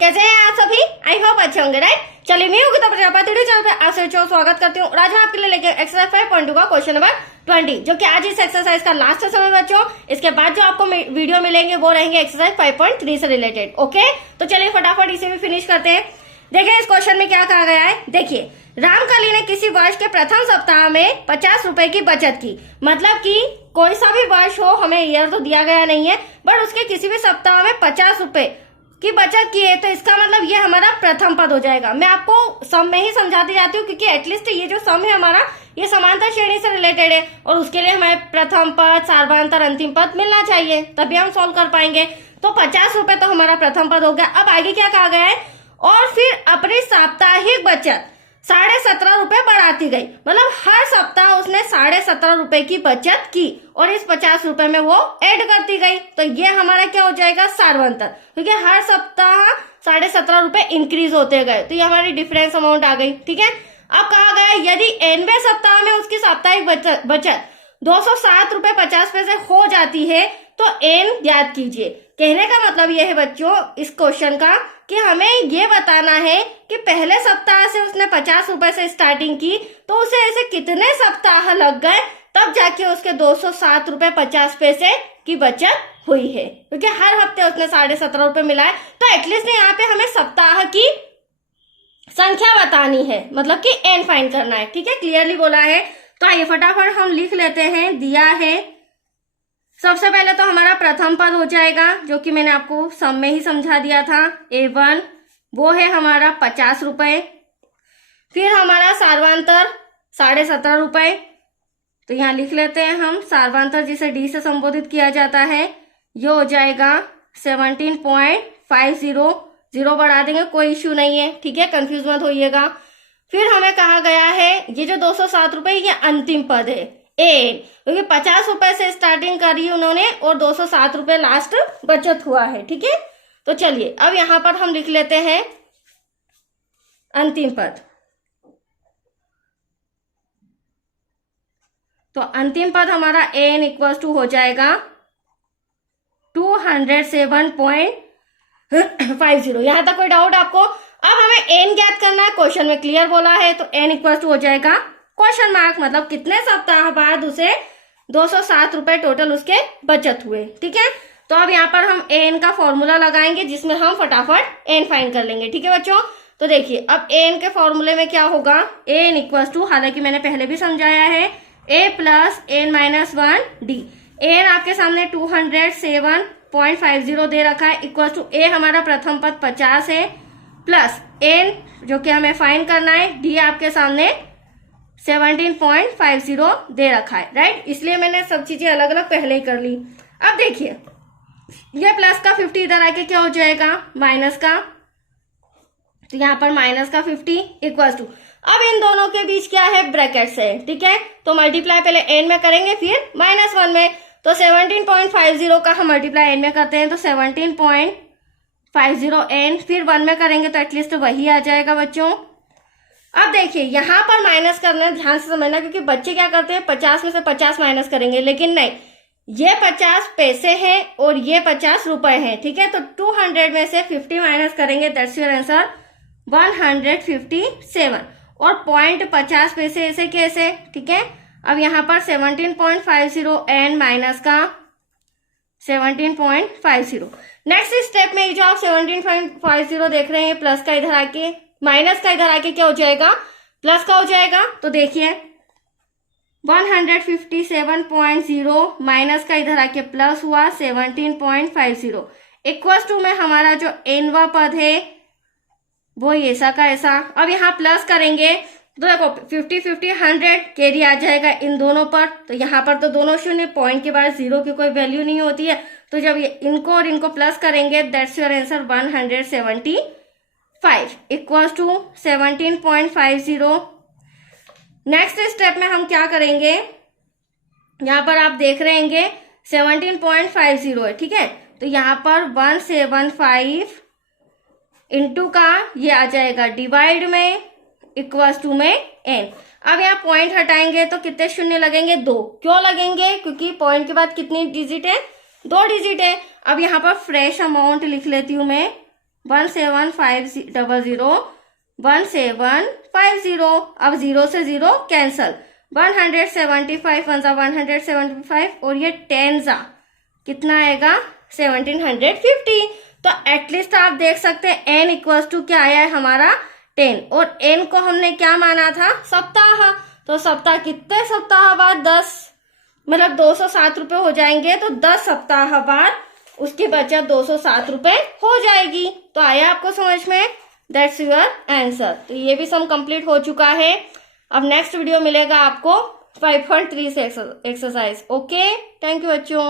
कैसे हैं आप सभी? आई होप अच्छे होंगे, राइट। चलिए मैं योगिता प्रजापति चैनल पे आप सभी स्वागत करती हूँ। आज मैं आपके लिए लेके एक्सरसाइज 5.2 का क्वेश्चन नंबर 20, जो कि आज इस एक्सरसाइज का लास्ट समय बच्चों। इसके बाद जो आपको वीडियो मिलेंगे वो रहेंगे एक्सरसाइज 5.3 से रिलेटेड। ओके, तो चलिए फटाफट इसे भी फिनिश करते हैं। देखिए इस क्वेश्चन में क्या कहा गया है। देखिए, रामकली ने किसी वर्ष के प्रथम सप्ताह में 50 रुपए की बचत की। मतलब कि कोई सा भी वर्ष हो, हमें ईयर तो दिया गया नहीं है, बट उसके किसी भी सप्ताह में 50 रुपए की बचत की है, तो इसका मतलब ये हमारा प्रथम पद हो जाएगा। मैं आपको सम में ही समझाती जाती हूँ, क्योंकि एटलीस्ट ये जो सम है हमारा, ये समांतर श्रेणी से रिलेटेड है और उसके लिए हमें प्रथम पद, सार्वधातुक, अंतिम पद मिलना चाहिए, तभी हम सॉल्व कर पाएंगे। तो 50 रुपए तो हमारा प्रथम पद हो गया। अब आगे क्या कहा गया है, और फिर अपनी साप्ताहिक बचत 17.5 रुपए बढ़ाती गई। मतलब हर सप्ताह उसने 17.5 रुपए की बचत की और इस 50 रुपए में वो ऐड करती गई। तो ये हमारा क्या हो जाएगा, सार्वधातुक, क्योंकि हर सप्ताह 17.5 रुपए इंक्रीज होते गए, तो ये हमारी डिफरेंस अमाउंट आ गई। ठीक है, अब कहा गया यदि 90वें सप्ताह में उसकी साप्ताहिक बचत 207 रुपए 50 पैसे हो जाती है तो एन ज्ञात कीजिए। कहने का मतलब यह है बच्चों इस क्वेश्चन का कि हमें ये बताना है कि पहले सप्ताह से उसने 50 रुपए से स्टार्टिंग की, तो उसे ऐसे कितने सप्ताह लग गए तब जाके उसके 207 रुपए 50 पैसे की बचत हुई है। क्योंकि हर हफ्ते उसने 17.5 रुपए मिला है, तो एटलीस्ट यहाँ पे हमें सप्ताह की संख्या बतानी है, मतलब कि एन फाइंड करना है। ठीक है, क्लियरली बोला है। तो आइए फटाफट हम लिख लेते हैं। दिया है सबसे पहले तो हमारा प्रथम पद हो जाएगा, जो कि मैंने आपको सम में ही समझा दिया था, A1, वो है हमारा 50 रुपए। फिर हमारा सार्वधातुक 17.5 रुपए, तो यहाँ लिख लेते हैं हम सार्वधातुक, जिसे डी से संबोधित किया जाता है, ये हो जाएगा 17.50। जीरो बढ़ा देंगे, कोई इश्यू नहीं है। ठीक है, कंफ्यूज मत होइएगा। फिर हमें कहा गया है ये जो 207 रुपए ये अंतिम पद है, ए, क्योंकि 50 रुपए से स्टार्टिंग करी उन्होंने और 207 रुपए लास्ट बचत हुआ है। ठीक है, तो चलिए अब यहां पर हम लिख लेते हैं अंतिम पद। तो अंतिम पद हमारा एन इक्वल टू हो जाएगा 207.50। यहां तक कोई डाउट आपको? अब हमें एन ज्ञात करना है, क्वेश्चन में क्लियर बोला है, तो एन इक्वल टू हो जाएगा क्वेश्चन मार्क, मतलब कितने सप्ताह बाद उसे 207 रुपए टोटल उसके बचत हुए। ठीक है, तो अब यहाँ पर हम एन का फॉर्मूला लगाएंगे, जिसमें हम फटाफट एन फाइंड कर लेंगे। ठीक है बच्चों, तो देखिए अब एन के फॉर्मूले में क्या होगा, एन इक्वल टू, हालांकि मैंने पहले भी समझाया है, a plus n minus 1 d. N आपके सामने 207.50 दे रखा है, इक्वल टू ए हमारा प्रथम पद 50 है, प्लस एन जो कि हमें फाइंड करना है, डी आपके सामने 17.50 दे रखा है, राइट। इसलिए मैंने सब चीजें अलग अलग पहले ही कर ली। अब देखिए ये प्लस का 50 इधर आके क्या हो जाएगा, माइनस का, तो यहाँ पर माइनस का 50 इक्वल टू, अब इन दोनों के बीच क्या है, ब्रैकेट्स है। ठीक है, तो मल्टीप्लाई पहले एन में करेंगे फिर -1 में, तो 17.50 का हम मल्टीप्लाई एन में करते हैं, तो 17.50 एन, फिर 1 में करेंगे तो एटलीस्ट वही आ जाएगा बच्चों। अब देखिए यहाँ पर माइनस करना है, ध्यान से समझना, क्योंकि बच्चे क्या करते हैं 50 में से 50 माइनस करेंगे, लेकिन नहीं, ये 50 पैसे हैं और ये 50 रुपए हैं। ठीक है, तो 200 में से 50 माइनस करेंगे, दैट्स योर आंसर 157 और 0.50 पैसे ऐसे कैसे। ठीक है, अब यहाँ पर 17.50 एन माइनस का 17.50। नेक्स्ट स्टेप में जो आप 17.50 देख रहे हैं, प्लस का इधर आके, माइनस का इधर आके क्या हो जाएगा, प्लस का हो जाएगा। तो देखिए 157.0 माइनस का इधर आके प्लस हुआ 17.50, इक्वल टू में हमारा जो एनवा पद है वो ऐसा का ऐसा। अब यहाँ प्लस करेंगे तो देखो 50-50 100 कैरी आ जाएगा इन दोनों पर, तो यहाँ पर तो दोनों शून्य, पॉइंट के बाद जीरो की कोई वैल्यू नहीं होती है, तो जब ये इनको और इनको प्लस करेंगे, that's your answer 175 equal to 17.50। Next step में हम क्या करेंगे, यहाँ पर आप देख रहे होंगे 17.50 है। ठीक है, तो यहाँ पर 175 इंटू का ये आ जाएगा डिवाइड में, इक्वल टू में एन। अब यहाँ पॉइंट हटाएंगे तो कितने शून्य लगेंगे, 2। क्यों लगेंगे, क्योंकि पॉइंट के बाद कितनी डिजिट है, 2 डिजिट है। अब यहाँ पर फ्रेश अमाउंट लिख लेती हूँ मैं, 1750 1750। अब 0 से 0 कैंसल, 175 175 और ये 10 कितना आएगा 1750। तो एटलीस्ट आप देख सकते हैं n इक्वल्स टू क्या आया है हमारा 10, और n को हमने क्या माना था सप्ताह। तो सप्ताह कितने सप्ताह बाद 10 मतलब 207 रुपए हो जाएंगे, तो 10 सप्ताह बाद उसकी बचत 207 रुपए हो जाएगी। तो आया आपको समझ में, दैट्स योर आंसर। तो ये भी सम कंप्लीट हो चुका है। अब नेक्स्ट वीडियो मिलेगा आपको 5.3 से एक्सरसाइज। ओके, थैंक यू बच्चों।